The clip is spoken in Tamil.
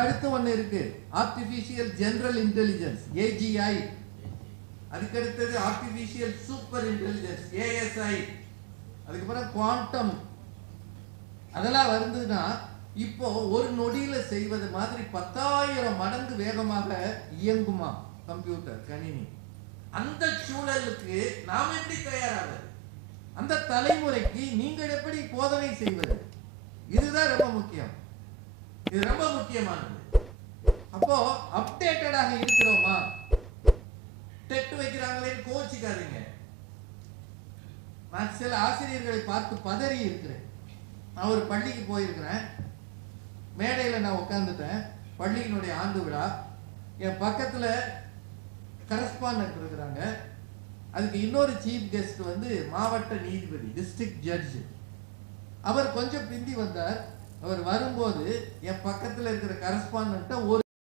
அடுத்து ஒன்று இருக்கு, ஆர்டிபிஷியல் ஜெனரல் இன்டெலிஜென்ஸ், ஏஜிஐ. அதுக்கு அடுத்தது ஆர்டிபிஷியல் சூப்பர் இன்டெலிஜென்ஸ், ஏஎஸ்ஐ. அதுக்கப்புறம் குவாண்டம். அதெல்லாம் வருதுன்னா இப்போ ஒரு நொடியில செய்வது மாதிரி 10,000 மடங்கு வேகமாக இயங்குமா கம்ப்யூட்டர், கணினி. அந்த சூழலுக்கு நாம் எப்படி தயாராவது? அந்த தலைமுறைக்கு நீங்கள் எப்படி போதனை செய்வது? இதுதான் ரொம்ப முக்கியம். இது ரொம்ப முக்கியமானது. அப்போ அப்டேட்டடாக இருக்கிறோமா? டெட் வைக்கிறாங்களே கோச்சிக்காதீங்க. நான் சில ஆசிரியர்களை பார்த்து பதறி இருக்கிறேன். நான் ஒரு பள்ளிக்கு போயிருக்கிறேன். மேடையில் நான் உட்காந்துட்டேன். பள்ளியினுடைய ஆண்டு விழா. என் பக்கத்தில் கரஸ்பாண்டன்ட் இருக்கிறாங்க. அதுக்கு இன்னொரு சீஃப் கெஸ்ட் வந்து மாவட்ட நீதிபதி, டிஸ்ட்ரிக்ட் ஜட்ஜ். அவர் கொஞ்சம் பிந்தி வந்தார். அவர் வரும்போது என் பக்கத்தில் இருக்கிற கரஸ்பாண்டன்ட்ட ஒரு